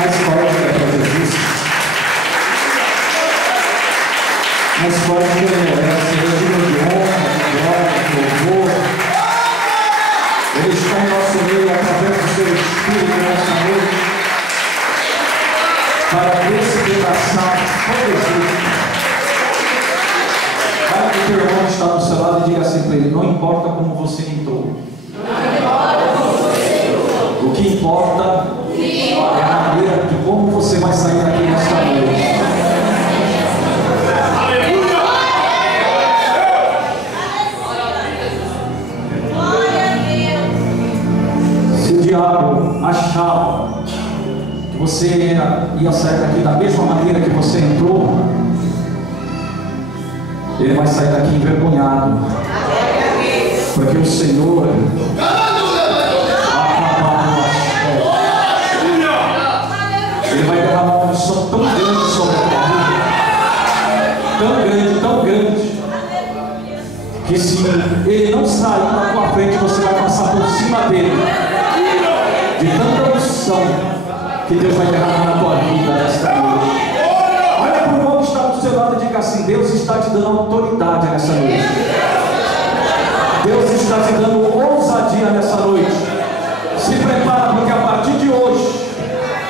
Mais forte para Jesus. Mais forte que ele merece. Ele é digno de honra, de glória, de louvor. Ele está em nosso meio através do seu Espírito nessa noite para despedaçar todo Egito. Vai que o teu irmão está do seu lado e diga assim para ele: não importa como você entrou. O que importa é a maneira de como você vai sair daqui nesta noite. Se o diabo achava que você ia sair daqui da mesma maneira que você entrou, ele vai sair daqui envergonhado, porque o Senhor Ele vai derramar uma unção tão grande sobre a tua vida, tão grande, que se ele não sair na tua frente, você vai passar por cima dele, de tanta unção que Deus vai derramar na tua vida nesta noite. Olha para o irmão que está do seu lado e diga assim: Deus está te dando autoridade nessa noite. Deus está te dando ousadia nessa noite. Se prepara, porque a partir de hoje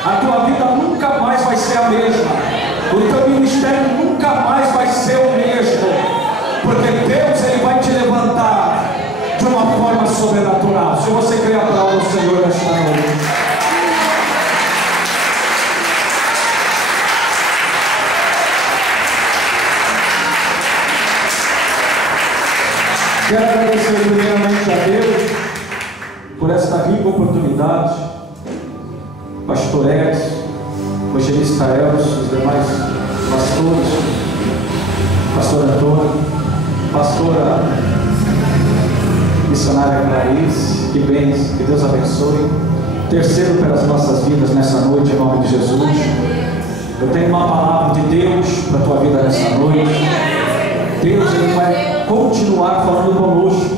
a tua vida nunca mais vai ser a mesma. O teu ministério nunca mais vai ser o mesmo, porque Deus ele vai te levantar de uma forma sobrenatural. Se você crê, aplauda o Senhor nesta noite. Quero agradecer primeiramente a Deus por esta rica oportunidade. Pastor Edson, evangelista Elcio, os demais pastores, pastor Antônio, pastora missionária Clarice, que bens, que Deus abençoe. Terceiro pelas nossas vidas nessa noite, em nome de Jesus. Eu tenho uma palavra de Deus para a tua vida nessa noite. Deus ele vai continuar falando conosco,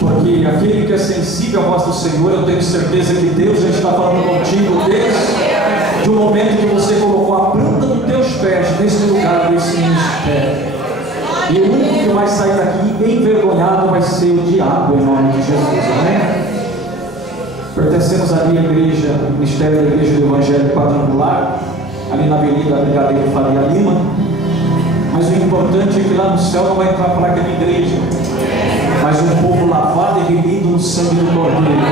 porque aquele que é sensível à voz do Senhor, eu tenho certeza que Deus já está falando contigo desde o momento que você colocou a planta dos teus pés nesse lugar, nesse ministério. E o único que vai sair daqui envergonhado vai ser o diabo, em nome de Jesus. Amém? Pertencemos ali à igreja, Ministério da Igreja do Evangelho Quadrangular, ali na Avenida Brigadeiro Faria Lima. Mas o importante é que lá no céu não vai entrar placa de igreja, mas um povo lavado e remido no sangue do Cordeiro.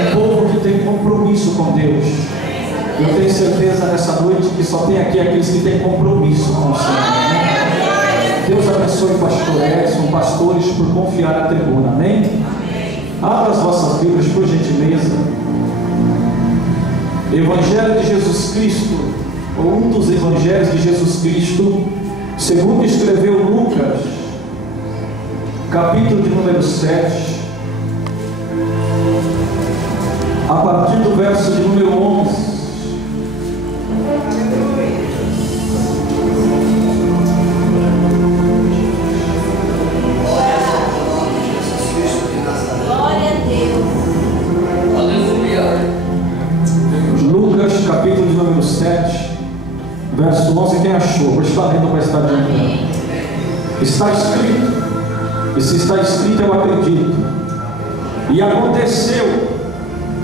Um povo que tem compromisso com Deus. Eu tenho certeza nessa noite que só tem aqui aqueles que têm compromisso com o Senhor. Deus abençoe o pastor Edson, pastores, por confiar a tribuna. Amém? Abra as vossas Bíblias, por gentileza. Evangelho de Jesus Cristo, ou um dos evangelhos de Jesus Cristo, segundo escreveu Lucas, capítulo de número 7, a partir do verso de número 11. Glória a Deus. Aleluia. Lucas, capítulo de número 7, verso 11. Quem achou? Vou estar lendo para estar adiantando. Está escrito, e se está escrito eu acredito. E aconteceu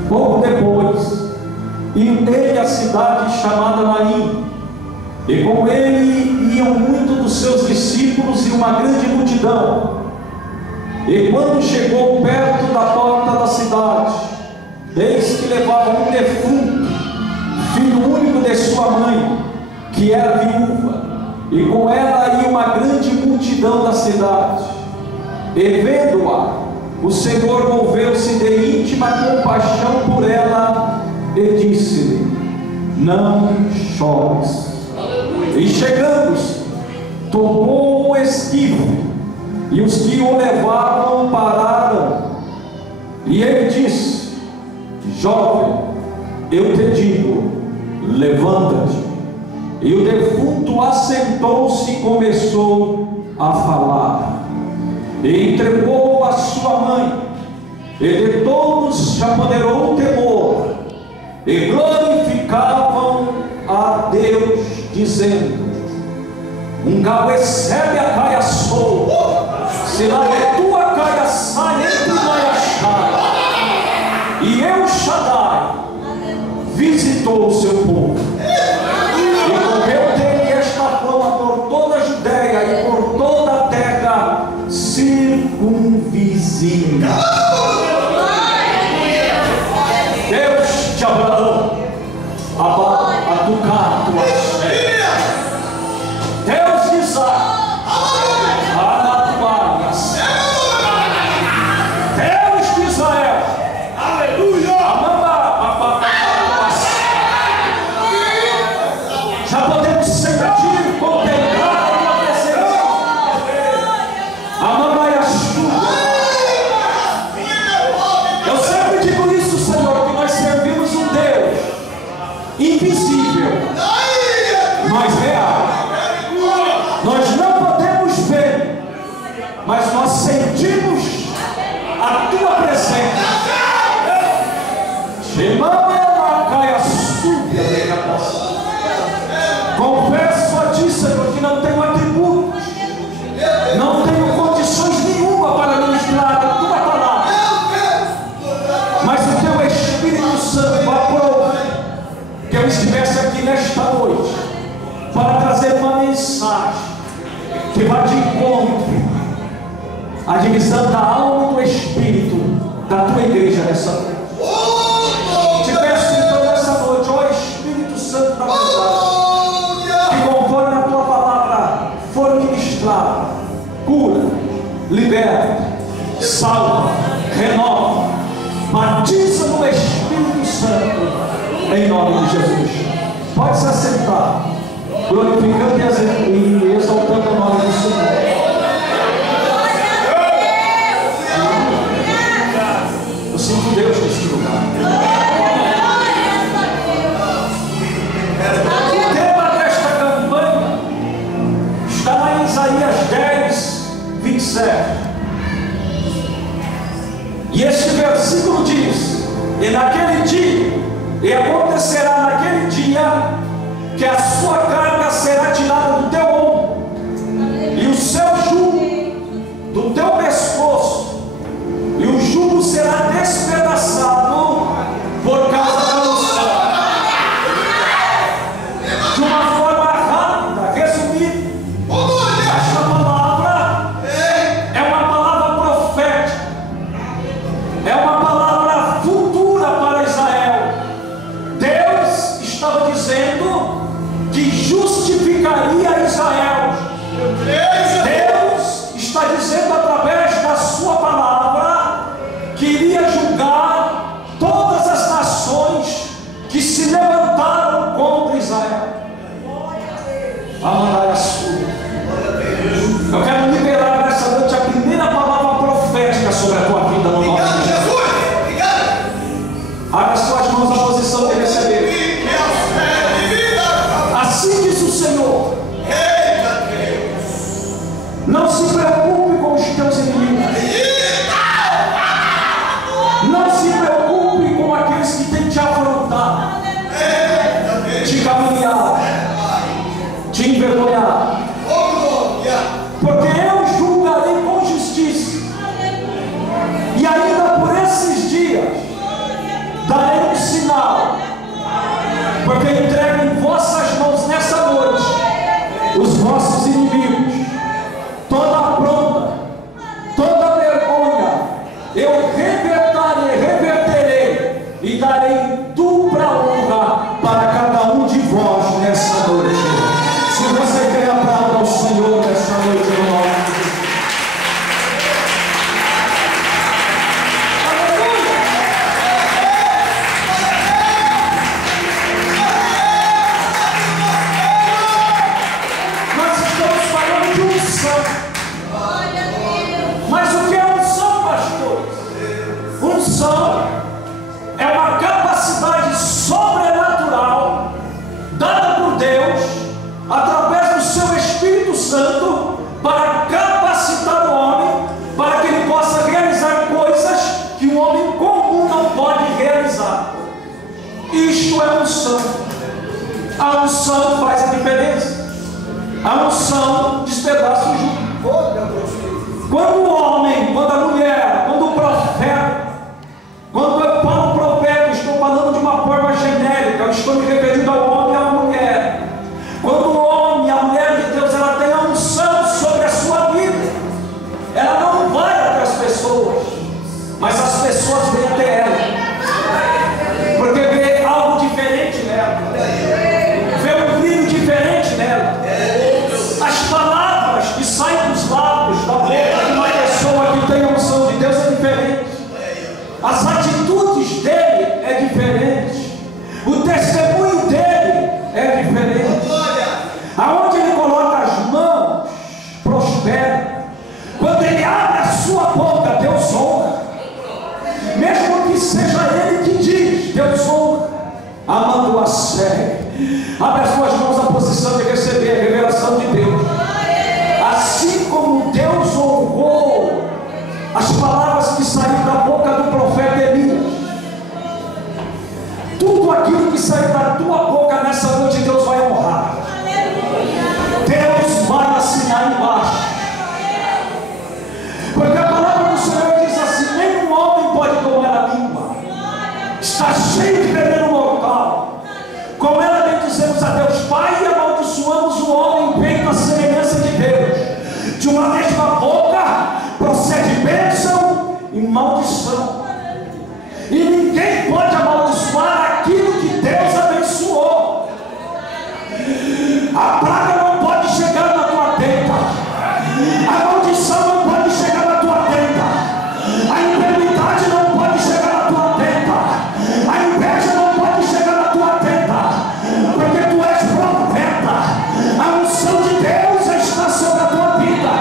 pouco depois, indo ele à cidade chamada Naim, e com ele iam muitos dos seus discípulos e uma grande multidão. E quando chegou perto da porta da cidade, eis que levava um defunto, filho único de sua mãe, que era viúva, e com ela ia uma grande multidão da cidade. E vendo-a, o Senhor moveu-se de íntima compaixão por ela e disse-lhe: não chores. E chegando-se, tomou o esquife, e os que o levavam pararam. E ele disse: jovem, eu te digo, levanta-te. E o defunto assentou-se e começou a falar. E entregou a sua mãe, e de todos se apoderou o temor. e glorificavam a Deus, dizendo: um galo recebe a caia sou, se lá é tua caia sai entre Maiachá. E El Shaddai visitou o seu povo, e correu dele esta fama por toda a Judéia e por toda a terra circunvizinha. Deus de Abraão, a Tucar, Deus de Isaac, Deus de Israel, aleluia, já podemos sentir, contemplar a tua presença, eu sempre digo isso, Senhor, que nós servimos um Deus invisível, mas real. Nós não podemos ver, mas nós sentimos a tua presença. Confesso a ti, Senhor, que não tenho atributos, não tenho condições nenhuma para ministrar a tua palavra, mas o teu Espírito Santo aprove que eu estivesse aqui nesta noite para trazer uma mensagem que vai de encontro à divisão da alma e do espírito da tua igreja nessa noite. Te peço então nessa noite, ó Espírito Santo da verdade, que conforme a tua palavra for ministrada, cura, liberta, salva, renova, batiza no Espírito Santo, em nome de Jesus. Pode se assentar, glorificando e exaltando o nome do Senhor. Eu sinto Deus nesse lugar. O tema desta campanha está lá em Isaías 10, 27. E este versículo diz: e naquele dia, e acontecerá naquele dia, que a sua carga será tirada do teu ombro, e o seu jugo do teu pescoço, e o jugo será despedaçado por causa da unção. De uma forma rápida, resumida, esta palavra é uma palavra profética, é uma palavra futura para Israel. Deus estava dizendo que justificaria Israel. Deus está dizendo através da sua palavra que iria julgar todas as nações que se levantaram contra Israel. Eu quero liberar nessa noite a primeira palavra profética sobre a tua vida no nome de Jesus. Abra as tuas mãos na posição de receber. Assim diz o Senhor: não se preocupe com os teus inimigos, não se preocupe com aqueles que têm te afrontado, te caluniado, te envergonhado, porque eu julgarei com justiça, e ainda por esses dias darei um sinal, porque entrego em vossas mãos nessa noite os vossos inimigos, toda afronta, toda vergonha, eu reverterei e darei dupla honra para cada um de vós nessa noite. Se você quer aplaudir ao Senhor nessa noite, no nome de Jesus. Mas o que é unção, pastor? Unção é uma capacidade sobrenatural dada por Deus através do seu Espírito Santo para capacitar o homem para que ele possa realizar coisas que um homem comum não pode realizar. Isto é unção. A unção faz a diferença. A unção despedaça o jugo. Quando o homem, quando a mulher, quando o profeta, quando eu falo profeta, estou falando de uma forma genérica, eu estou me referindo ao homem e à mulher. Quando o homem e a mulher de Deus, ela tem a unção sobre a sua vida, ela não vai até as pessoas, mas as pessoas vêm até ela, porque vê algo diferente nela, vê um brilho diferente nela. As palavras que saem dos lábios da boca de uma pessoa que tem a unção de Deus é diferente. As atitudes dele é diferente. O testemunho dele é diferente. Aonde ele coloca as mãos, prospera. Quando ele abre a sua boca, Deus honra. Mesmo que seja ele que diz, Deus honra. Amando a sério. Abre as suas mãos na posição de receber a revelação de Deus. Assim como Deus honrou as palavras que saíram da boca do profeta Elias, tudo aquilo que sair da tua boca nessa noite, Deus vai honrar. Deus vai assinar embaixo. Porque a palavra do Senhor diz assim: nenhum homem pode tomar a língua, está cheio de veneno mortal. Com ela bendizemos a Deus Pai e amaldiçoamos o homem feito à semelhança de Deus. De uma mesma boca procede bênção e maldição. E ninguém pode amaldiçoar aquilo que Deus abençoou. A praga não pode chegar na tua tenda. A maldição não pode chegar na tua tenda. A enfermidade não pode chegar na tua tenda. A inveja não pode chegar na tua tenda. Porque tu és profeta. A unção de Deus está sobre a tua vida.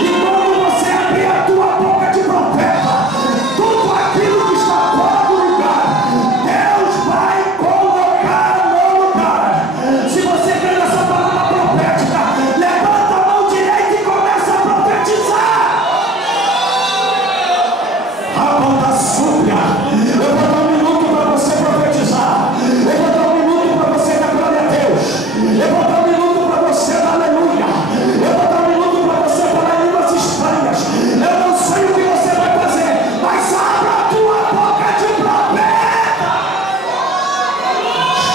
E quando você abrir a tua boca de profeta, tudo aquilo que está fora do lugar, Deus vai colocar no lugar. Se você crê nessa palavra profética, levanta a mão direita e começa a profetizar. A banda súbia. Eu vou dar um minuto para você profetizar. Eu vou dar um minuto para você dar glória a Deus. Eu vou dar um minuto para você dar aleluia. Eu vou dar um minuto para você falar línguas estranhas. Eu não sei o que você vai fazer, mas abra a tua boca de profeta.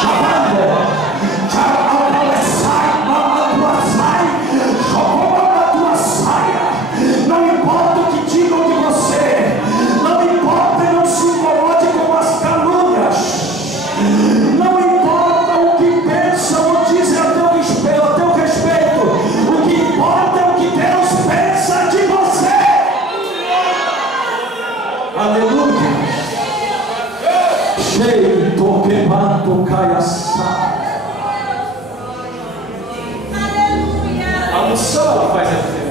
Chamando. Não importa o que digam de você, não importa, não se incomode com as calúnias, não importa o que pensam ou dizem a teu respeito, o que importa é o que Deus pensa de você. Aleluia. Cheio, toquemato, caiaçá. A unção, ela faz a diferença.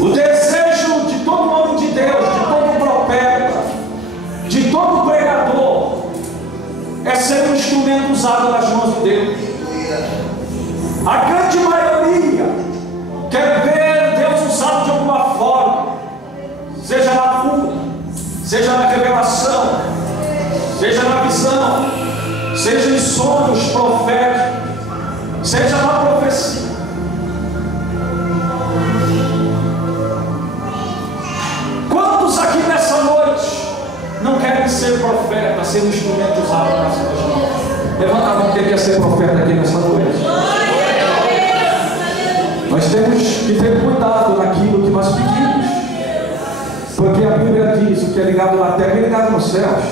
O desejo de todo homem de Deus, de todo profeta, de todo pregador, é ser um instrumento usado nas mãos de Deus. A grande maioria quer ver Deus usado de alguma forma, seja na cura, seja na revelação, seja na visão, seja em sonhos proféticos, seja na profecia. Quantos aqui nessa noite não querem ser profeta, ser um instrumento usado nas suas mãos? Levanta a mão quem quer ser profeta aqui nessa noite. Nós temos que ter cuidado naquilo que nós pedimos, porque a Bíblia diz: o que é ligado na terra é ligado nos céus.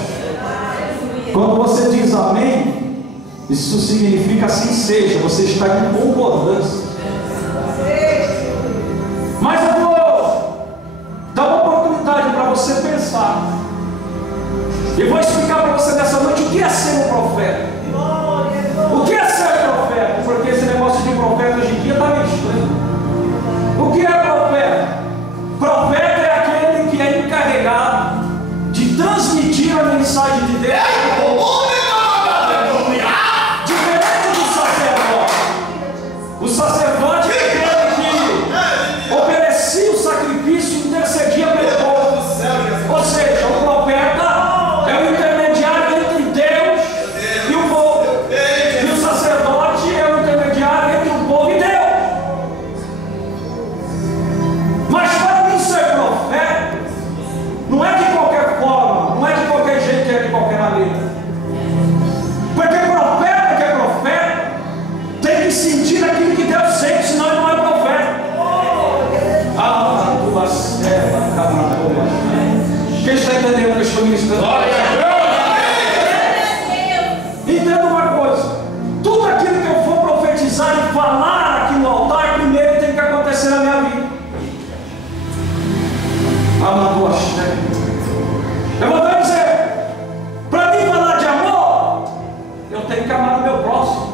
Quando você diz amém, isso significa assim seja, você está em concordância. Mas eu vou dar uma oportunidade para você pensar, e vou explicar para você nessa noite o que é ser um profeta. O que é ser profeta? Porque esse negócio de profeta hoje em dia está meio estranho. O que é profeta? Profeta é aquele que é encarregado de transmitir a mensagem de Deus. Diferente do sacerdote. O sacerdote é aquele que oferecia o sacrifício e intercedia pelo povo. Ou seja, o profeta é o intercessor. maneira. Porque profeta que é profeta tem que sentir aquilo que Deus sente, senão ele não é profeta. Quem está entendendo o que eu estou ministrando? Entenda uma coisa: tudo aquilo que eu for profetizar e falar aqui no altar, primeiro tem que acontecer na minha vida. Eu vou dizer, para mim falar de amor, eu tenho que amar o meu próximo.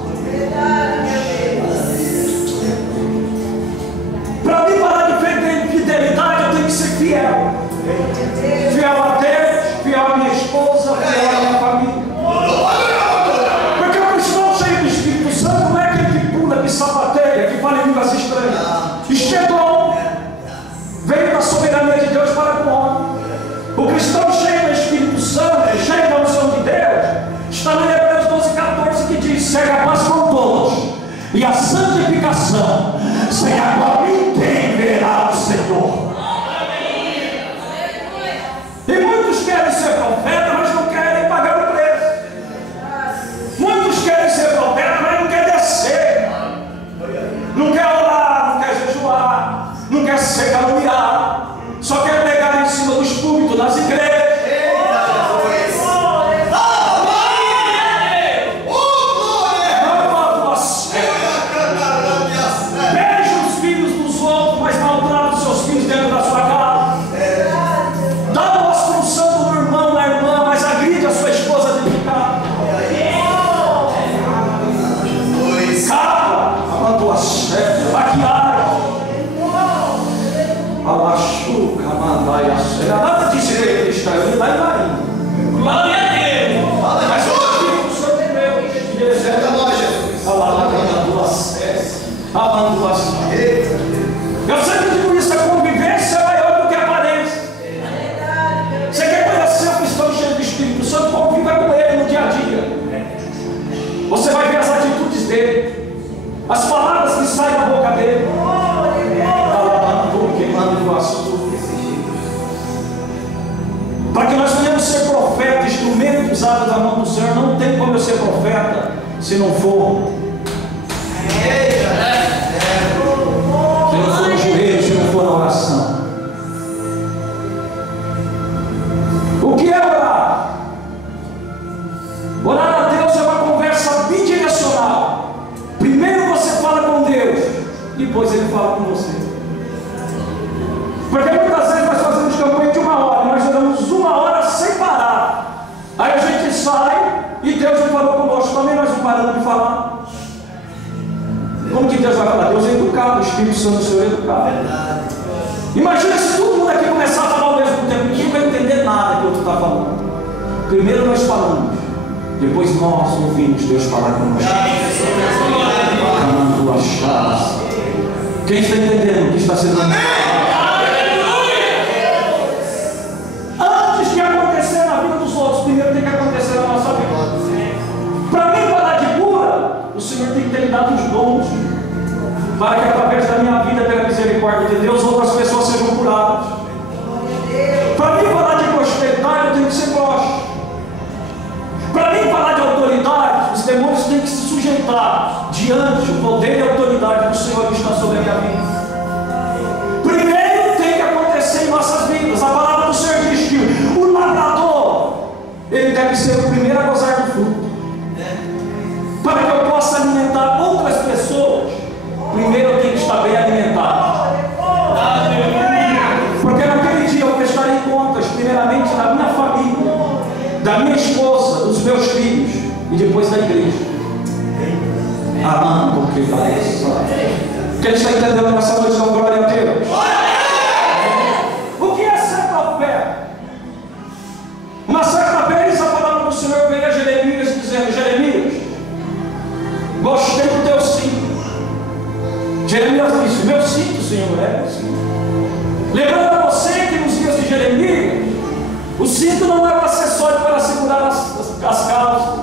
Para mim falar de fidelidade, eu tenho que ser fiel. Fiel a Deus, fiel à minha esposa, fiel à minha família. Porque o cristão cheio do Espírito Santo não é aquele que pula, que sapateia, que fala em línguas estranhas. Isto é dom. Veio da soberania de Deus para com o homem. O cristão cheio do Espírito Santo, cheio da unção de Deus, está no Hebreus 12:14 que diz: segue a paz com todos e a santificação, sem a qual ninguém verá o Senhor. E muitos querem ser profeta, mas não querem pagar o preço. Muitos querem ser profeta, mas não querem descer. Não quer orar, não quer jejuar, não quer ser caluniado, só quer pegar em cima dos púlpitos das igrejas. Beija os filhos dos outros, mas maltrata os seus filhos dentro da sua casa. Dá uma instrução do irmão na irmã, mas agride a sua esposa dentro de casa. Capa, amando a sede, vaquear. Alachuca, mandai a sede. Nada disso que está aí, lá e lá. Glória a Deus. Mas o Espírito Santo de Deus, ele recebe a nós, Jesus. Amando a sede, amando a sede. Eu sempre digo isso: a convivência é maior do que a aparência. Você quer conhecer o cristão cheio do Espírito Santo? Conviva com ele no dia a dia. Você vai ver as atitudes dele, as palavras que saem da boca dele. Para que nós venhamos ser profeta, instrumento usado da mão do Senhor. Não tem como eu ser profeta se não for no joelho, se não for na oração. O que é orar? Orar a Deus é uma conversa bidirecional. Primeiro você fala com Deus, depois Ele fala com você. Porque muitas vezes nós fazemos campanha de 1 hora, nós oramos 1 hora sem parar. Aí a gente sai e Deus não falou conosco, também nós não paramos de falar. Como que Deus vai falar? Deus é educado, o Espírito Santo do Senhor é educado. Imagina se todo mundo aqui começar a falar ao mesmo tempo, ninguém vai entender nada que o outro está falando. Primeiro nós falamos, depois nós ouvimos Deus falar conosco. Quem está entendendo o que está sendo falado? Primeiro tem que acontecer na nossa vida. Para mim falar de cura, o Senhor tem que ter me dado os dons, para que através da minha vida, pela misericórdia de Deus, outras pessoas sejam curadas. Para mim falar de prosperidade, eu tenho que ser próspero. Para mim falar de autoridade, os demônios têm que se sujeitar diante do poder e autoridade do Senhor que está sobre a minha vida. Primeiro tem que acontecer em nossas vidas. A palavra do Senhor diz que o labrador, ele deve ser o primeiro a gozar do fruto. Para que eu possa alimentar outras pessoas, primeiro eu tenho que estar bem alimentado. Porque naquele dia eu prestarei contas, primeiramente, da minha família, da minha esposa, dos meus filhos e depois da igreja. Amando porque faz. Quem está entendendo nessa noite? Não, glória a Deus. O que é ser profeta? Uma certa vez a palavra do Senhor veio a Jeremias dizendo: Jeremias, gostei do teu cinto. Jeremias disse: meu cinto, Senhor, é meu cinto. Lembrando a você que nos dias de Jeremias, o cinto não era um acessório para segurar as calças,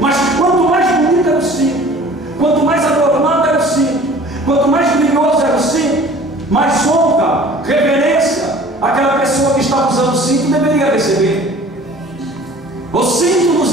mas quanto mais bonito era o cinto, quanto mais adornado era o cinto, quanto mais brilhoso era o cinto, mais honra, reverência aquela pessoa que estava usando o cinto deveria receber. O cinto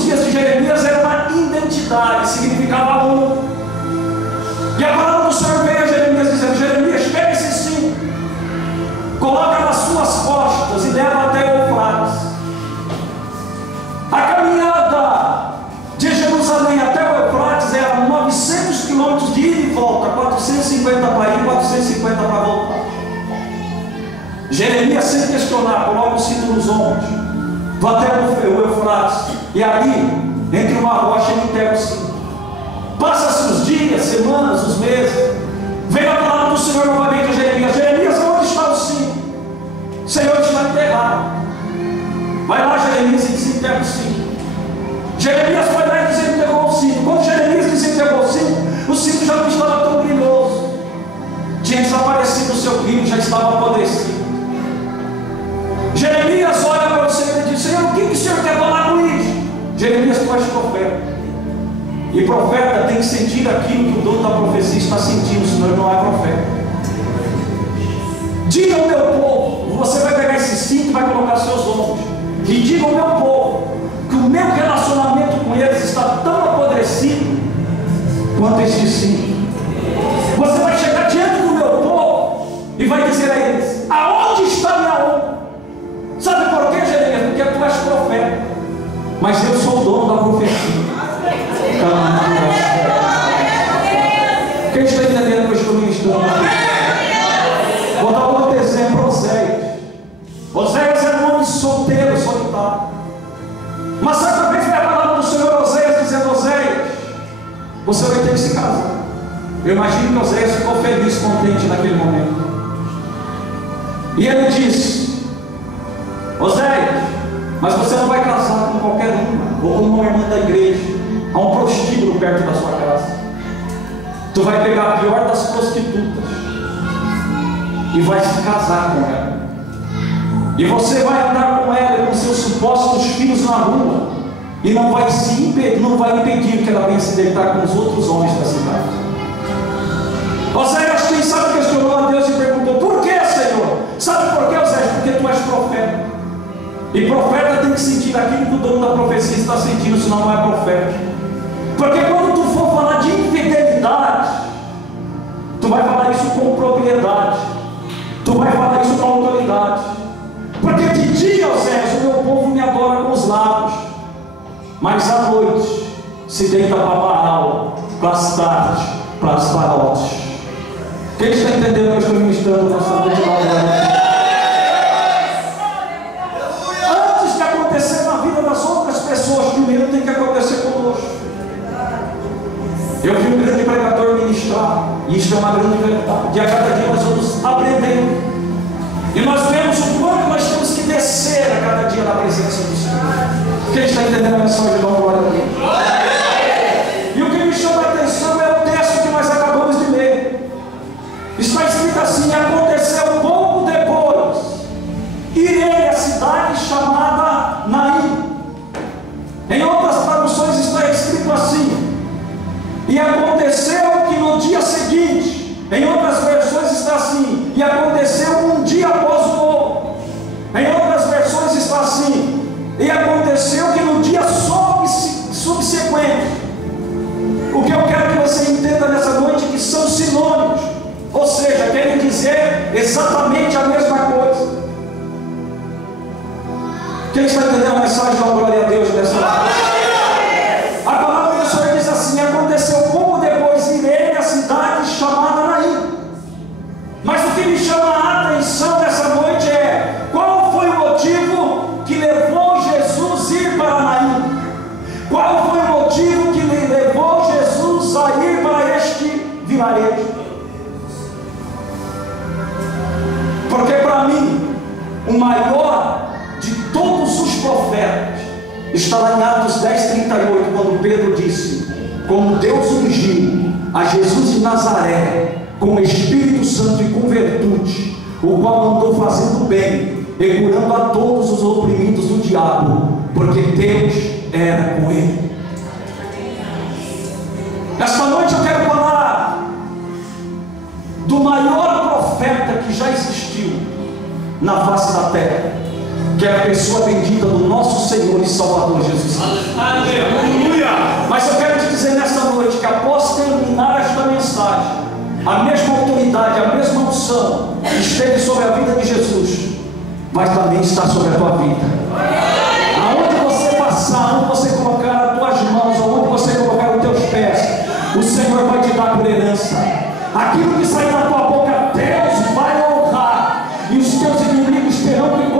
questionar, coloca o cinto nos ombros, vá até o Eufrates, e ali, entre uma rocha, ele entrega o cinto. Passa-se os dias, semanas, os meses, vem a palavra do Senhor novamente a Jeremias: Jeremias, onde está o cinto? O Senhor está enterrado. Vai lá, Jeremias, e desenterra o cinto. Jeremias foi lá e desenterrou o cinto. Quando Jeremias desenterrou o cinto já não estava tão brilhoso, tinha desaparecido o seu brilho, já estava apodrecido. Jeremias olha para o Senhor e diz: Senhor, o que o Senhor quer falar com isso? Jeremias, tu és profeta, e profeta tem que sentir aquilo que o dono da profecia está sentindo, senão ele não é profeta. Diga ao meu povo, você vai pegar esse cinto e vai colocar seus ombros, e diga ao meu povo que o meu relacionamento com eles está tão apodrecido quanto este cinto. Você vai chegar diante do meu povo e vai dizer a eles: aonde está minha honra? Sabe por quê, Jeremias? Porque tu és profeta, mas eu sou o dono da profecia. Quem está entendendo que eu estou ministrando? Vou dar outro exemplo: Oséias. Oséias era um homem solteiro, solitário. Mas certa vez veio a palavra do Senhor Oséias dizendo: Oséias, você vai ter que se casar. Eu imagino que Oséias ficou feliz, contente naquele momento. E ele disse: Oséias, mas você não vai casar com qualquer uma, ou com uma irmã da igreja. Há um prostíbulo perto da sua casa. Tu vai pegar a pior das prostitutas e vai se casar com ela. E você vai andar com ela e com seus supostos filhos na rua, e não vai impedir que ela venha se deitar com os outros homens da cidade. Oséias, quem sabe, questionou a Deus e perguntou: por que, Senhor? Sabe por que, Oséias? Porque tu és profeta, e profeta tem que sentir aquilo que o dono da profecia está sentindo, senão não é profeta. Porque quando tu for falar de infidelidade, tu vai falar isso com propriedade, tu vai falar isso com autoridade. Porque de dia, Oséias, o meu povo me adora com os lábios, mas à noite se deita para Baal, para as tardes, para as farotes. Quem está entendendo que eu estou ministrando nessa noite lá? Antes de acontecer na vida das outras pessoas, primeiro tem que acontecer conosco. Eu vi um grande pregador ministrar, e isso é uma grande verdade, e a cada dia nós vamos aprendendo, e nós vemos o quanto nós temos que descer a cada dia na presença do Senhor. Quem está entendendo a mensagem de glória a Deus? E o que me chama a atenção é o texto que nós acabamos de ler. Está escrito assim: aconteceu pouco depois, irei à cidade chamada Naim. Em outras traduções está escrito assim: e aconteceu que no dia seguinte. Em outras versões está assim: e aconteceu um dia após o outro. Em outras versões está assim: e aconteceu que no dia subsequente. O que eu quero que você entenda nessa noite é que são sinônimos, ou seja, querem dizer exatamente a mesma coisa. Quem está entendendo a mensagem da glória a Deus dessa noite? A palavra do Senhor diz assim: aconteceu pouco depois, irei à cidade chamada Naim. Mas o que me chama a atenção nessa noite é: qual foi o motivo que levou Jesus a ir para Naim? Qual foi o motivo que levou Jesus a ir para este vilarejo? Porque para mim, o maior de todos os profetas está lá em Atos 10:38, quando Pedro disse: como Deus ungiu a Jesus de Nazaré com o Espírito Santo e com virtude, o qual andou fazendo bem e curando a todos os oprimidos do diabo, porque Deus era com ele. Esta noite eu quero falar do maior profeta que já existiu na face da terra, que é a pessoa bendita do nosso Senhor e Salvador Jesus Cristo. Aleluia! Mas eu quero te dizer nesta noite que após terminar esta mensagem, a mesma autoridade, a mesma unção que esteve sobre a vida de Jesus vai também estar sobre a tua vida. Aonde você passar, aonde você colocar as tuas mãos, aonde você colocar os teus pés, o Senhor vai te dar por herança. Aquilo que sair da tua boca, Deus vai honrar, e os teus inimigos terão que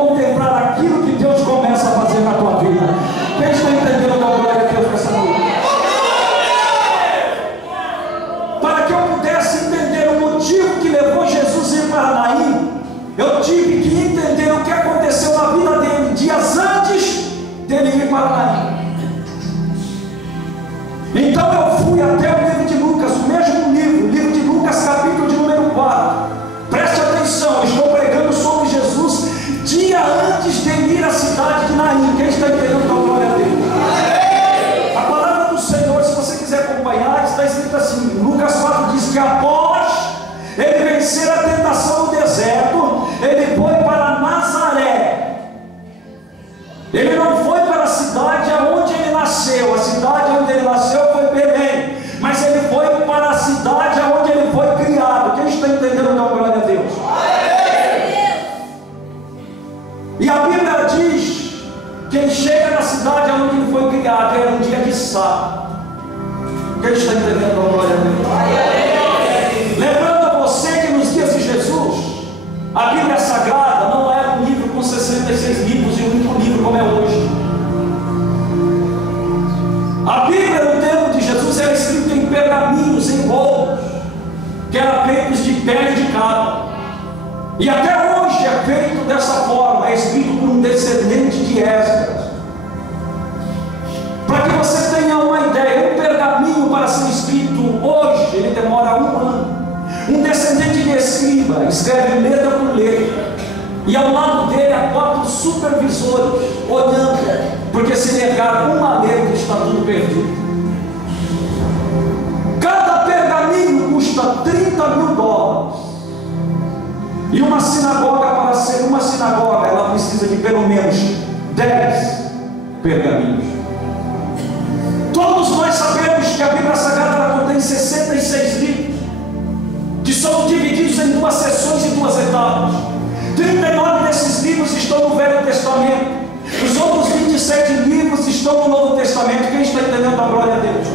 Ele não foi para a cidade onde ele nasceu. A cidade onde ele nasceu foi Belém, mas ele foi para a cidade onde ele foi criado. Quem está entendendo? Então, glória a Deus. E a Bíblia diz que ele chega na cidade onde ele foi criado, era um dia de sábado. Quem está entendendo? Então, glória a Deus. Lembrando a você que nos dias de Jesus, a Bíblia Sagrada não era um livro com 66 livros e um único livro como é hoje. A Bíblia no tempo de Jesus era escrita em pergaminhos, em rolos, que eram feitos de pele de cabra. E até hoje é feito dessa forma, é escrito por um descendente de Esdras. Para que você tenha uma ideia, um pergaminho para ser escrito hoje, ele demora 1 ano. Um descendente de escriba escreve letra por letra, e ao lado dele há 4 supervisores olhando, porque se negar uma letra está tudo perdido. Cada pergaminho custa $30.000, e uma sinagoga, para ser uma sinagoga, ela precisa de pelo menos 10 pergaminhos. Todos nós sabemos que a Bíblia Sagrada contém 66 livros, que são divididos em 2 seções e 2 etapas. 39 desses livros estão no Velho Testamento, os outros 27 livros estão no Novo Testamento. Quem está entendendo? A glória a Deus.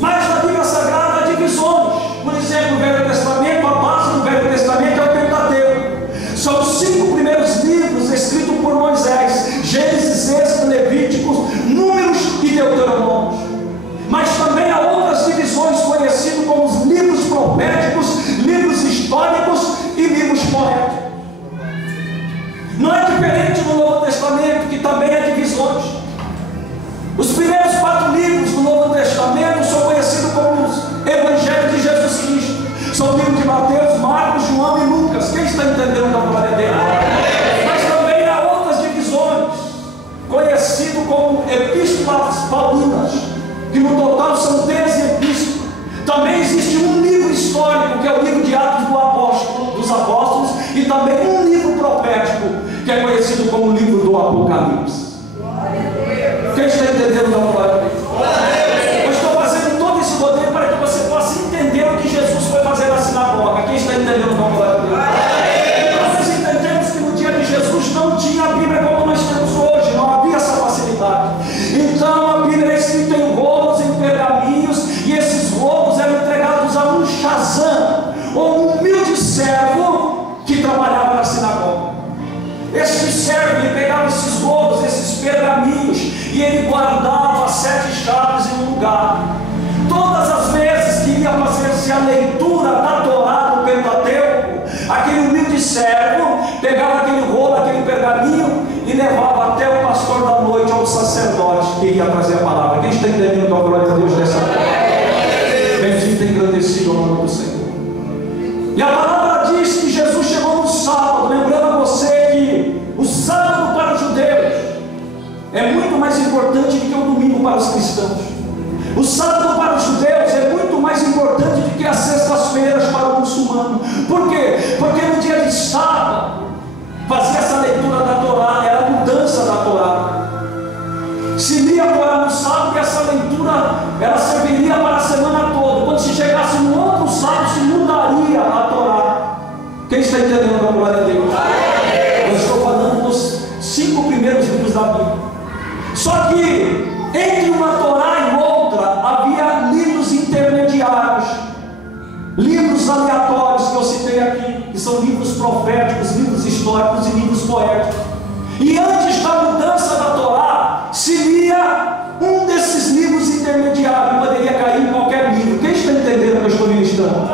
Mas na Bíblia Sagrada há divisões. Por exemplo, no Velho Testamento, a base do Velho Testamento é o Pentateuco. São os 5 primeiros livros escritos por Moisés: Gênesis, Êxodo, Levíticos, Números e Deuteronômio. Mas também há outras divisões conhecidas como os livros proféticos, livros históricos e livros poéticos. Não é diferente no Novo Testamento, que também há divisões. Os primeiros 4 livros do Novo Testamento são conhecidos como os Evangelhos de Jesus Cristo. São o livro de Mateus, Marcos, João e Lucas. Quem está entendendo da glória dele? Mas também há outras divisões, conhecidas como epístolas paulinas, que no total são 13 epístolas. Também existe um livro histórico, que é o livro de Atos dos Apóstolos, e também um livro profético, que é conhecido como o livro do Apocalipse. Quem está entendendo da glória a Deus? Eu estou fazendo todo esse roteiro para que você possa entender o que Jesus foi fazer na sinagoga. Quem está entendendo da glória a Deus? Nós entendemos que no dia de Jesus não tinha a Bíblia como nós temos hoje, não havia essa facilidade. Então a Bíblia é escrita em rolos, em pergaminhos, e esses rolos eram entregados a um Shazam, ou um humilde servo que trabalhava na sinagoga. Este servo, ele pegava esses rolos, esses pergaminhos, e ele guardava as 7 chaves em um lugar. Todas as vezes que ia fazer-se a leitura da Torá do Pentateuco, aquele humilde servo pegava aquele rolo, aquele pergaminho, e levava até o pastor da noite, ou o sacerdote que ia trazer a palavra. Quem está entendendo a glória de Deus dessa noite? Bendito e engrandecido o nome do Senhor. E a palavra diz que Jesus chegou no sábado. Lembrando a você que o sábado para os judeus é muito mais importante do que o domingo para os cristãos. O sábado para os judeus é muito mais importante do que as sextas-feiras para o muçulmano. Por quê? Porque no dia de sábado fazia essa leitura da Torá, era a mudança da Torá. Se lia a Torá no sábado, e essa leitura ela serviria para a semana toda. Quando se chegasse no outro sábado, se mudaria a Torá. Quem está entendendo a glória de Deus? Eu estou falando dos 5 primeiros livros da Bíblia. Só que entre uma Torá e outra havia livros intermediários, livros aleatórios que eu citei aqui, que são livros proféticos, livros históricos e livros poéticos. E antes da mudança da Torá, se lia um desses livros intermediários, poderia cair em qualquer livro. Quem está entendendo o que eu estou ministrando?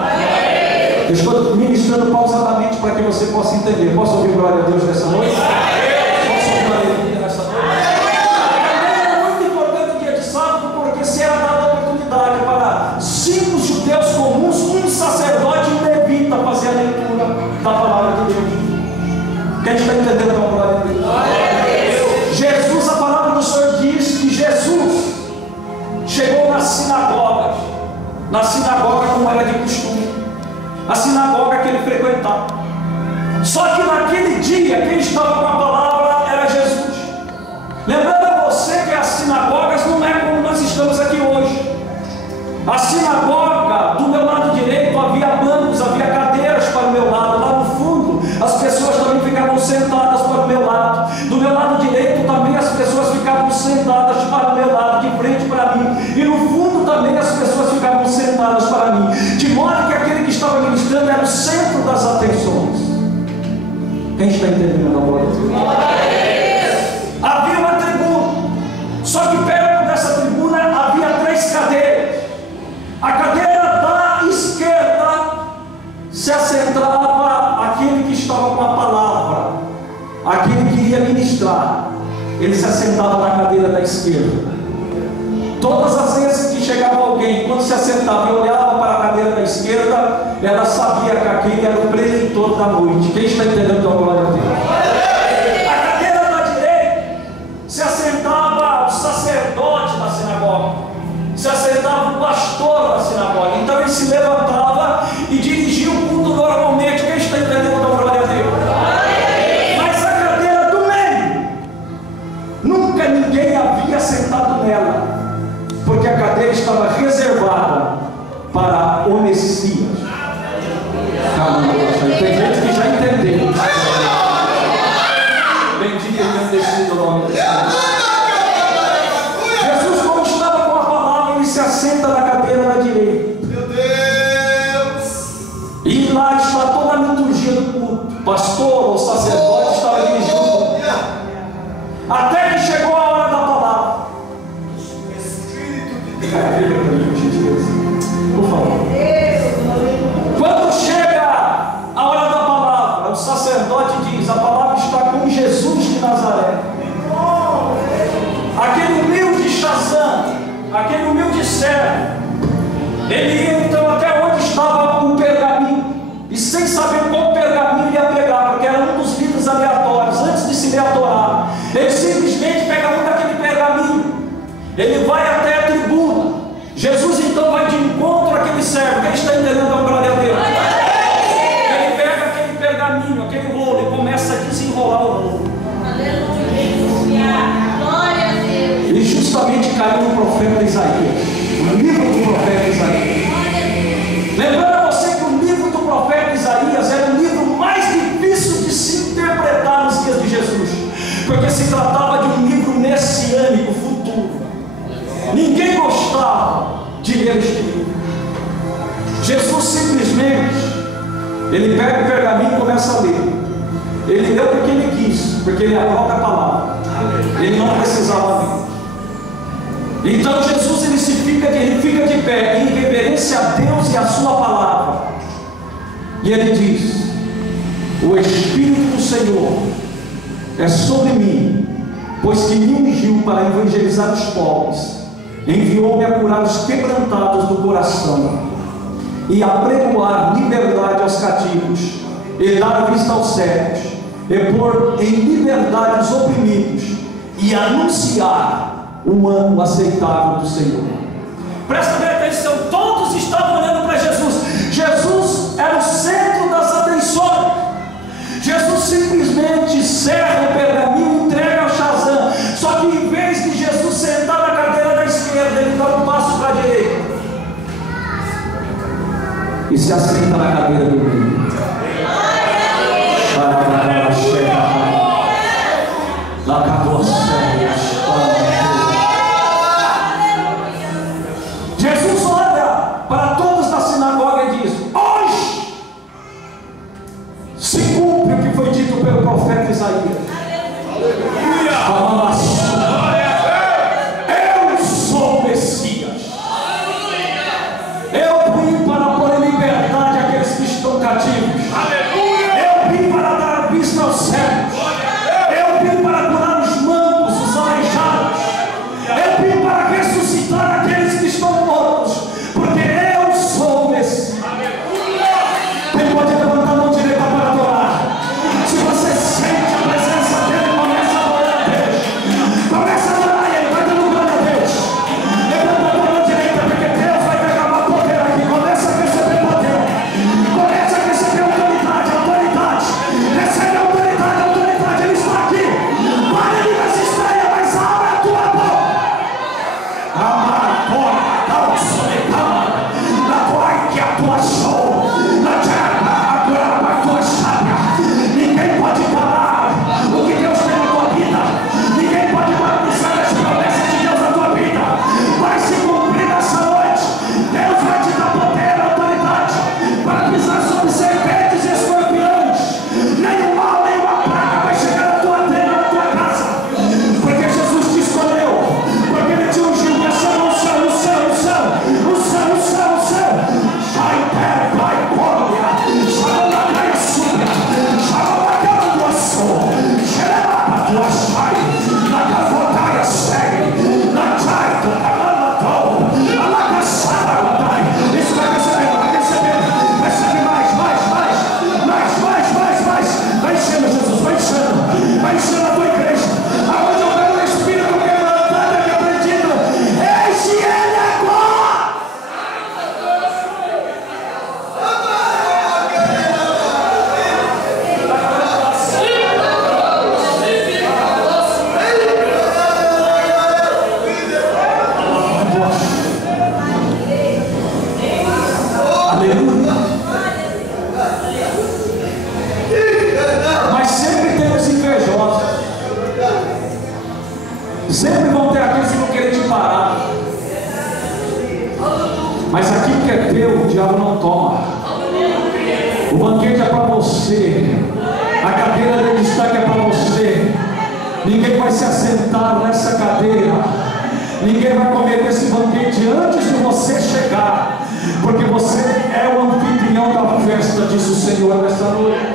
Eu estou ministrando pausadamente para que você possa entender. Posso ouvir glória a Deus nessa noite? Posso ouvir aleluia nessa noite? É muito importante o dia de sábado, porque se era dada a oportunidade para 5 judeus comuns, um sacerdote e um levita fazer a leitura da palavra de Deus. Quem está entendendo a glória de Deus? Jesus, a palavra do Senhor diz que Jesus chegou nas sinagogas, como era de costume, a sinagoga que ele frequentava. Só que naquele dia, quem estava com a palavra era Jesus. Lembrando a você que as sinagogas não é como nós estamos aqui hoje. A sinagoga, do meu lado direito, havia bancos, havia cadeiras para o meu lado. Lá no fundo, as pessoas também ficavam sentadas para o meu lado. Do meu lado direito também as pessoas ficavam sentadas para o meu lado, de frente para mim. E no fundo também as pessoas ficavam sentadas para mim. De modo que aquele que estava ministrando era o centro das atenções. Quem está entendendo agora? Havia uma tribuna. Só que perto dessa tribuna havia 3 cadeiras. A cadeira da esquerda se assentava aquele que estava com a palavra, aquele que iria ministrar. Ele se assentava na cadeira da esquerda. Todas as vezes que chegava alguém, quando se assentava e olhava para a cadeira da esquerda, ela sabia que aquele era o preletor da noite. Quem está entendendo a glória a Deus? A cadeira da direita se assentava o sacerdote da sinagoga, se assentava o pastor da sinagoga. Então ele se levantava e dirigia o culto normalmente. Quem está entendendo a glória a Deus? Mas a cadeira do meio, nunca ninguém havia sentado nela, porque a cadeira estava reservada para o Messias. Calma, tem gente que já entendeu. Bendito e bendecido o nome de Deus. Jesus, como estava com a palavra, ele se assenta na cadeira da direita. Meu Deus! E lá está toda a liturgia do culto. Pastor ou sacerdote estava dirigindo o culto. Até que chegou a hora da palavra. Por favor. Quando chega a hora da palavra, o sacerdote diz: a palavra está com Jesus de Nazaré. Aquele humilde Shazam, aquele humilde servo, ele ia então até onde estava o pergaminho, e sem saber qual pergaminho ele ia pegar, porque era um dos livros aleatórios, antes de se ler a Torá, ele simplesmente pega um daquele pergaminho, ele vai até a tribuna. Jesus então vai de encontro àquele servo. Quem está entendendo a glória a Deus? Ele pega aquele pergaminho, aquele rolo, e começa a desenrolar o rolo. Glória a Deus. E justamente caiu no profeta Isaías, o livro do profeta Isaías. Lembrando a você que o livro do profeta Isaías era o livro mais difícil de se interpretar nos dias de Jesus, porque se tratava de um livro messiânico, futuro. Ninguém gostava de ler este livro. Jesus simplesmente, ele pega o pergaminho e começa a ler. Ele leu porque ele quis, porque ele é a própria palavra. Ele não precisava ler. Então Jesus ele fica de pé em reverência a Deus e a sua palavra. E ele diz: o Espírito do Senhor é sobre mim, pois que me ungiu para evangelizar os pobres, enviou-me a curar os quebrantados do coração, e a pregoar liberdade aos cativos, e dar vista aos cegos, e pôr em liberdade os oprimidos, e anunciar o ano aceitável do Senhor. Presta bem atenção, todos estavam olhando para Jesus. Jesus era o centro das atenções. Jesus simplesmente serra o pergaminho e entrega ao Shazam. Só que em vez de Jesus sentar na cadeira da esquerda, ele dá um passo para a direita e se assenta na cadeira do meio. Jesus olha para todos da sinagoga e diz: hoje se cumpre o que foi dito pelo profeta Isaías. Eu sou o Messias. Eu vim para pôr em liberdade aqueles que estão cativos. Sempre vão ter aqueles que vão querer te parar. Mas aquilo que é teu, o diabo não toma. O banquete é para você. A cadeira de destaque é para você. Ninguém vai se assentar nessa cadeira. Ninguém vai comer desse banquete antes de você chegar. Porque você é o anfitrião da festa, diz o Senhor nessa noite.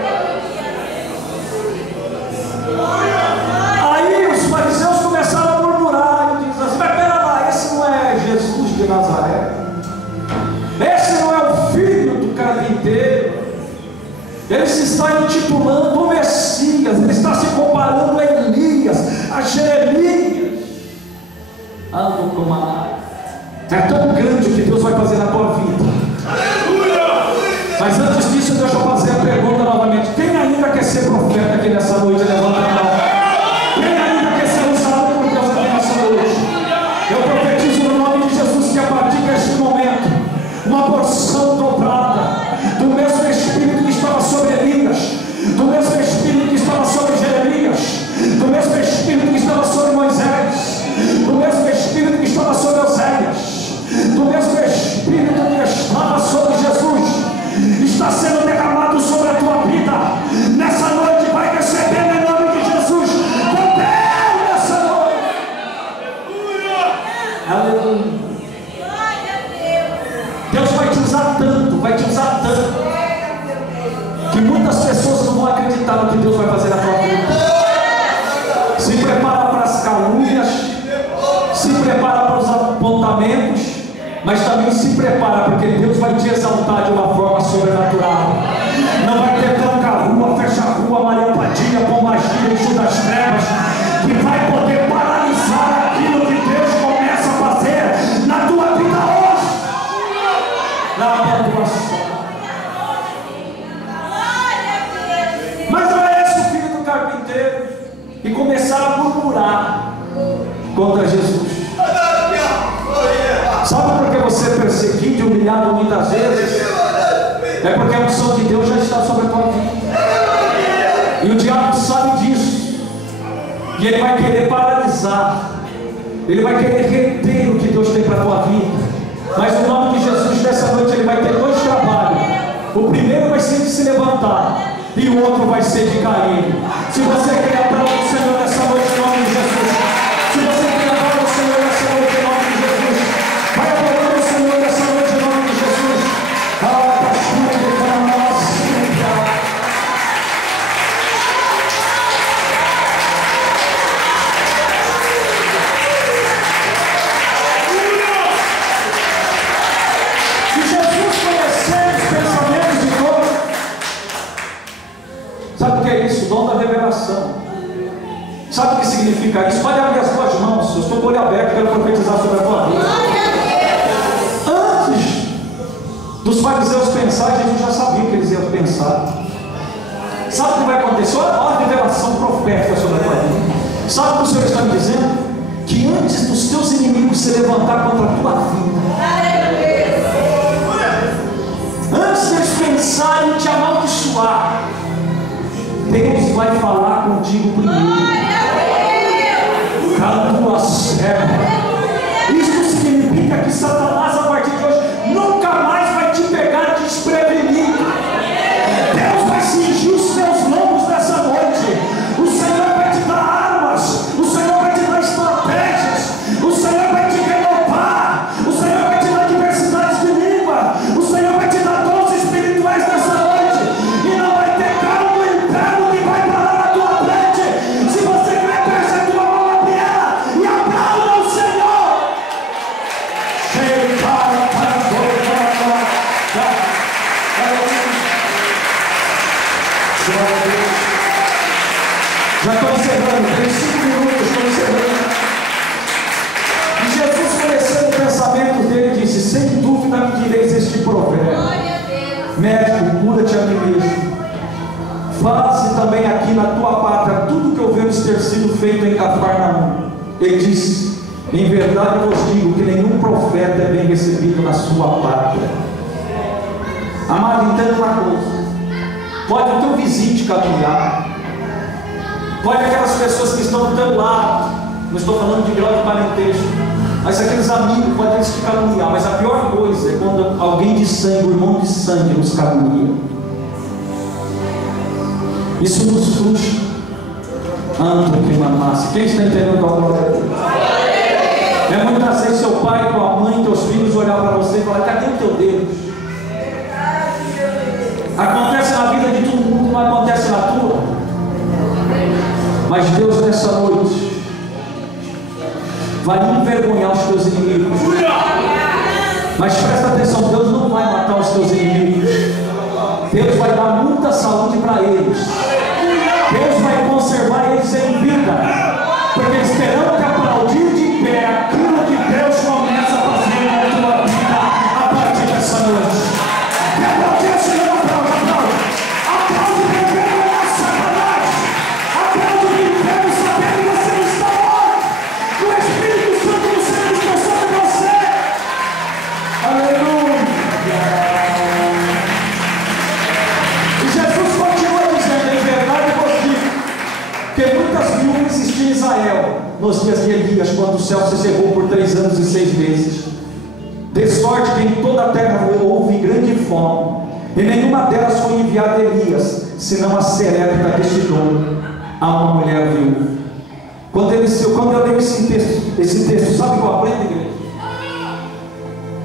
Aí os fariseus começaram a murmurar e dizem assim: mas pera lá, esse não é Jesus de Nazaré? Esse não é o filho do carpinteiro? Ele se está intitulando o Messias, ele está se comparando a Elias, a Jeremias. É tão grande o que Deus vai fazer na tua vida. Mas antes disso, deixa eu fazer a pergunta novamente: quem ainda quer ser profeta aqui nessa noite? Levanta a mão. Quem ainda quer ser usado por Deus aqui nessa noite? Eu profetizo no nome de Jesus que a partir deste momento, uma porção dobrada do mesmo Espírito que estava sobre Elias, do mesmo Espírito que estava sobre Jeremias, do mesmo Espírito que estava sobre Moisés, do mesmo Espírito que estava sobre Oséias, do mesmo Espírito que estava sobre Jesus, está sendo derramado sobre a tua vida. Nessa noite vai receber em nome de Jesus. Poder nessa noite. Aleluia. Deus vai te usar tanto, que muitas pessoas não vão acreditar no que Deus vai fazer na tua vida. Se prepara para as calúnias, se prepara para os apontamentos, mas também se prepara, porque Deus vai te exaltar de uma forma sobrenatural. Não vai ter tranca-rua, fecha-rua, Maria Padilha, Pombagira e das Trevas, que vai poder paralisar aquilo que Deus começa a fazer na tua vida hoje. Mas não é esse o filho do carpinteiro? E começaram a murmurar contra Jesus. Sabe por que você é perseguido e humilhado muitas vezes? É porque a unção de Deus já está sobre a tua vida. E o diabo sabe disso. E ele vai querer paralisar. Ele vai querer reter o que Deus tem para a tua vida. Mas no nome de Jesus, nessa noite ele vai ter dois trabalhos. O primeiro vai ser de se levantar, e o outro vai ser de cair. Se você quer aplaudir o Senhor nessa noite, em nome de Jesus. Se você quer aplaudir o Senhor nessa noite, em nome de Jesus, vai aplaudir o Senhor nessa noite, em nome de Jesus. Sabe o que significa isso? Pode abrir as tuas mãos. Eu estou com o olho aberto, quero profetizar sobre a tua vida. Antes dos fariseus pensarem, Jesus já sabia o que eles iam pensar. Sabe o que vai acontecer? Olha a revelação profética sobre a tua vida. Sabe o que o Senhor está me dizendo? Que antes dos teus inimigos se levantar contra a tua vida, antes deles pensarem em te amaldiçoar, Deus vai falar contigo primeiro. A tua serva. Isso significa que Satanás, a partir de hoje, nunca mais vai te pegar desprevenido. Deus vai cingir os teus lombos nessa noite. O Senhor vai te dar armas. O Senhor vai te dar estratégias. O Senhor vai te renovar. O Senhor vai te dar diversidade de língua. O Senhor vai te dar dons espirituais nessa noite. E não vai ter carro do inferno que vai parar na tua frente. Se você quer crescer, tua mão abre ela e aplauda o Senhor. Já estou encerrando, tenho 5 minutos, estou encerrando. E Jesus, conhecendo o pensamento dele, disse: sem dúvida me direis este provérbio: médico, cura-te a mim mesmo. Faze também aqui na tua pátria tudo que ouvemos ter sido feito em Cafarnaum. Ele disse: em verdade eu vos digo que nenhum profeta é bem recebido na sua pátria. Amado, entenda uma coisa: pode o teu vizinho te caluniar, pode aquelas pessoas que estão do teu lado, Não estou falando de grau de parentesco, mas aqueles amigos podem te caluniar. Mas a pior coisa é quando alguém de sangue, o irmão de sangue, nos calunia. Isso nos frustra. Ando que mamasse. Quem está entendendo qual é? É muitas vezes seu pai, tua mãe, teus filhos olhar para você e falar: cadê o teu Deus? Acontece na vida de todo mundo, não acontece na tua. Mas Deus nessa noite vai envergonhar os teus inimigos. Mas presta atenção, Deus não vai matar os teus inimigos. Deus vai dar muita saúde para eles. Deus vai conservar eles em vida, porque esperamos que aplaudir de pé aquilo que Deus começa a fazer na tua vida a partir dessa noite. E aplaudir o Senhor, aplaude. Aplaude que Deus é Satanás. Aplaude que Deus saber que você não está morto. O Espírito Santo do Senhor está sobre você. Aleluia. E Jesus continua dizendo: em verdade vos digo, que muitas viúvas existiam em Israel nos dias de Elias, quando o céu se cerrou por 3 anos e 6 meses. De sorte que em toda a terra houve grande fome, e nenhuma delas foi enviada a Elias, senão a Serepta de Sidom, a uma mulher viúva. Quando eu leio esse texto, sabe o que eu aprendo, igreja?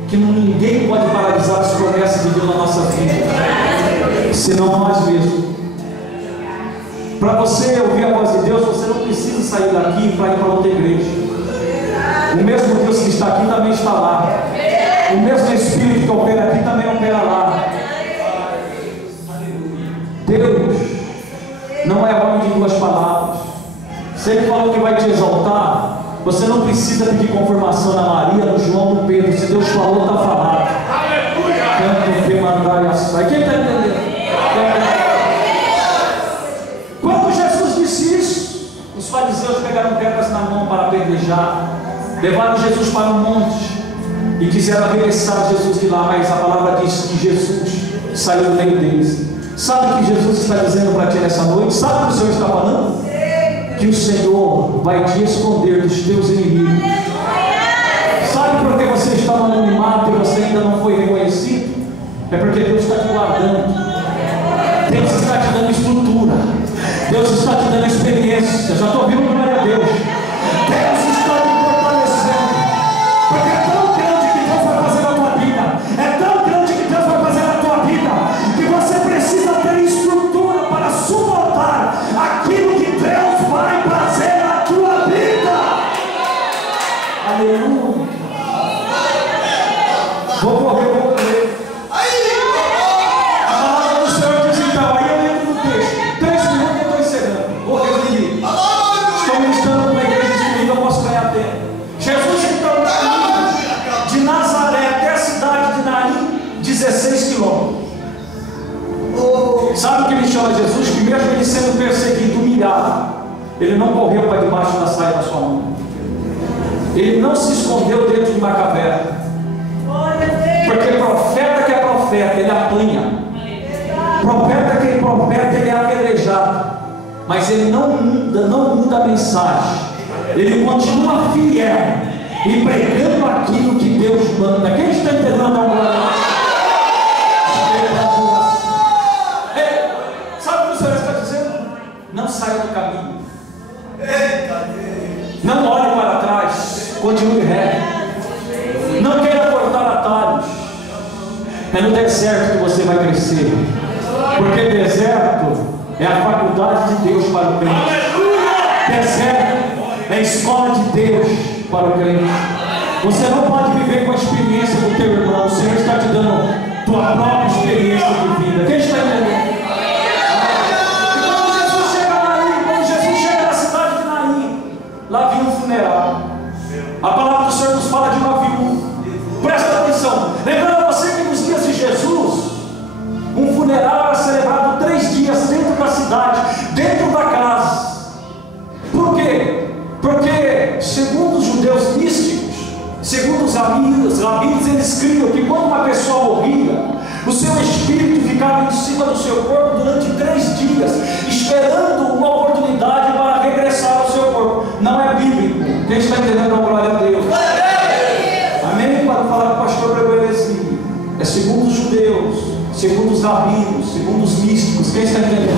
Que ninguém pode paralisar as promessas de Deus na nossa vida, senão nós mesmos. Para você ouvir a voz de Deus, você não precisa sair daqui para ir para outra igreja. O mesmo Deus que está aqui também está lá. O mesmo Espírito que opera aqui também opera lá. Deus não é homem de 2 palavras. Se Ele falou que vai te exaltar, você não precisa pedir confirmação na Maria, no João, no Pedro. Se Deus falou, está falado. Tanto que mandar e assar. Quem está entendendo? Quando Jesus disse isso, os fariseus pegaram pedras na mão para apedrejar, levaram Jesus para um monte e quiseram arremessar Jesus de lá, mas a palavra diz que Jesus saiu do meio deles. Sabe o que Jesus está dizendo para ti nessa noite? Sabe o que o Senhor está falando? Que o Senhor vai te esconder dos teus inimigos. Sabe por que você está no anonimato e você ainda não foi reconhecido? É porque Deus está te guardando. Deus está te dando estrutura. Deus está te dando experiência. Já estou ouvindo glória a Deus. Deus está te fortalecendo. Porque é tão grande que Deus vai fazer na tua vida. É tão grande que Deus vai fazer na tua vida, que você precisa ter estrutura para suportar aquilo que Deus vai fazer na tua vida. Aleluia. Vou correr, vou correr. A palavra do Senhor diz então, aí eu lembro do texto. 3 minutos eu estou encerrando. Vou resumir. Estou ministrando numa igreja excluída, eu posso ganhar tempo. Jesus então de Nazaré até a cidade de Naim, 16 quilômetros. Sabe o que me chama Jesus? Que mesmo ele sendo perseguido, humilhado, ele não correu para debaixo da saia da sua mão. Ele não se escondeu dentro de uma caverna. Porque profeta que é profeta, ele apanha. Profeta que é profeta, ele é apedrejado. Mas ele não muda a mensagem. Ele continua fiel e pregando aquilo que Deus manda. Quem está entendendo agora? Sabe o que o Senhor está dizendo? Não saia do caminho. Não olhe para trás. Continue reto. Não queira cortar atalhos. É no deserto que você vai crescer. Porque deserto é a faculdade de Deus para o crente. Deserto é a escola de Deus para o crente. Você não pode viver com a experiência do teu irmão. O Senhor está te dando tua própria experiência de vida. Quem está entendendo? Quando Jesus chega na cidade de Naim, lá havia um funeral. A palavra do Senhor nos fala de uma viúva. Presta atenção. Lembrando você que nos dias de Jesus, um funeral era celebrado 3 dias dentro da cidade, dentro da casa. Por quê? Porque, segundo os judeus místicos, segundo os rabinos, eles criam que quando uma pessoa morria, o seu espírito ficava em cima do seu corpo durante 3 dias, esperando uma oportunidade para regressar ao seu corpo. Não é bíblico. os rabinos, segundo os místicos. Quem está entendendo?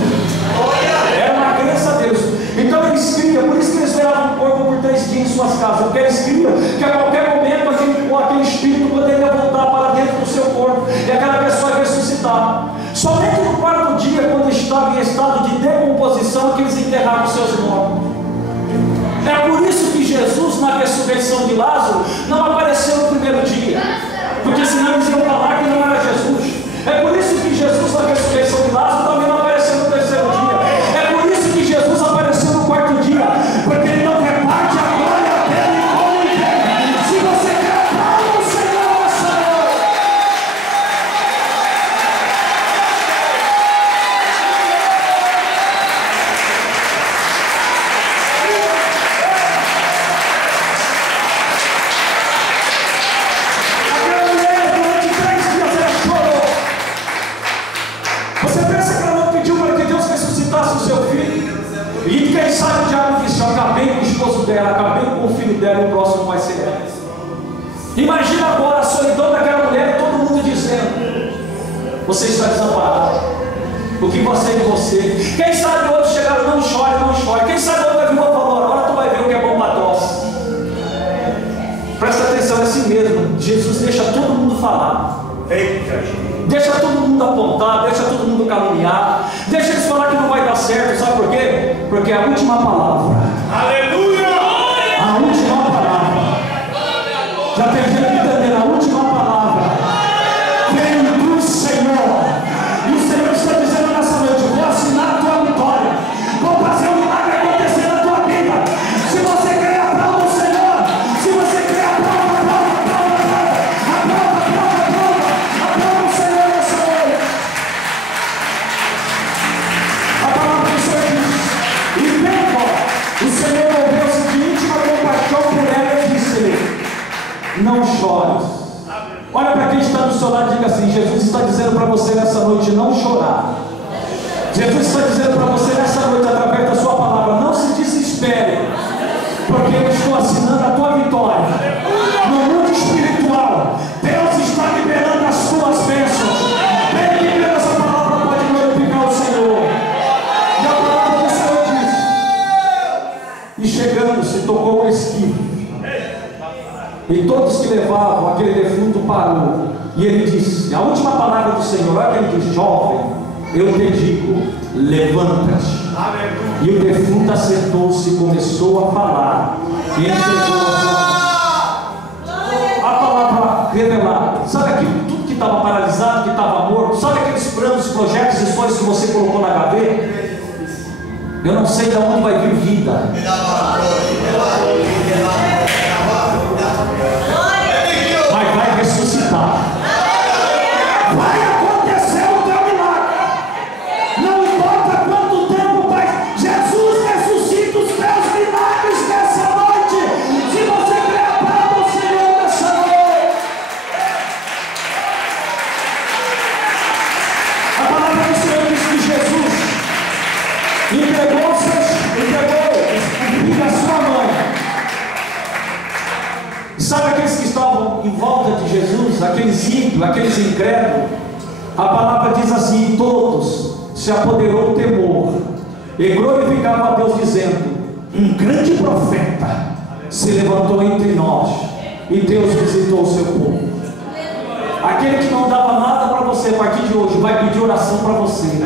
Era uma crença a Deus. Então eles criam, por isso que eles esperavam o corpo por 3 dias em suas casas, porque eles criam que a qualquer momento aquele espírito poderia voltar para dentro do seu corpo e aquela pessoa ia ressuscitar. Somente no 4º dia, quando estava em estado de decomposição, que eles enterravam seus mortos. É por isso que Jesus, na ressurreição de Lázaro, não apareceu no 1º dia, porque senão eles iam falar que não era Jesus. É por isso que Jesus, na ressurreição de Lázaro, também não apareceu no 3º dia. É por isso que Jesus apareceu no 4º dia, porque ele não reparte a glória dele como ninguém. Se você quer aplaudir o Senhor nessa noite. Aquela mulher, durante 3 dias, ela chorou. Você pensa que ela não pediu para que Deus ressuscitasse o seu filho? E quem sabe o diabo disse: eu acabei com o esposo dela, acabei com o filho dela, e o próximo vai ser ela. Imagina agora a solidão daquela mulher e todo mundo dizendo: você está desamparado, o que você é de você. Quem sabe outros chegaram: não chore, não chore. Quem sabe outra viúva falou: agora tu vai ver o que é bom para tosse. Presta atenção, é assim mesmo. Jesus deixa todo mundo falar. Deixa todo mundo apontar, deixa todo mundo caluniar, deixa eles falar que não vai dar certo. Sabe por quê? Porque a última palavra, Aleluia! a última palavra, já tem gente que entender, a última palavra vem do Senhor. E o Senhor está dizendo nessa noite: vou assinar a tua vitória, vou fazer um milagre acontecer na tua vida. Se você crê, aplauda o Senhor. Se você crê, aplauda, aplauda, aplauda, aplauda, aplauda, aplauda, aplauda o Senhor nessa noite. A palavra do Senhor diz: e vendo, o Senhor moveu-se de íntima compaixão por ela e disse-lhe: não chores. Olha para quem está do seu lado e diga assim: Jesus está dizendo para você nessa noite não chorar. Jesus está dizendo para você nessa noite, através da sua palavra: não se desespere, porque eu estou assinando a tua vitória. No mundo espiritual, Deus está liberando as tuas bênçãos. Quem libera essa palavra pode glorificar o Senhor. E a palavra do Senhor diz: e chegando-se, tocou o esquivo, e todos que levavam aquele defunto parou. E ele disse, a última palavra do Senhor, olha que ele diz: jovem, eu te digo, levanta-te. E o defunto assentou-se e começou a falar. E entregou a palavra revelada. Sabe aquilo, tudo que estava paralisado, que estava morto? Sabe aqueles planos, projetos e sonhos que você colocou na gaveta? Eu não sei de onde vai vir vida. Mas vai ressuscitar. Vai acontecer o teu milagre. Não importa quanto tempo faz, Jesus ressuscita os teus milagres nessa noite. Se você crê, aplauda o Senhor nessa noite. A palavra do Senhor diz que Jesus entregou o filho da sua mãe. Sabe aqueles que estavam em volta de Jesus, aqueles ímpios, aqueles incrédulos? A palavra diz assim: todos se apoderou o temor e glorificava a Deus, dizendo: um grande profeta se levantou entre nós e Deus visitou o seu povo. Aquele que não dava nada para você, a partir de hoje vai pedir oração para você.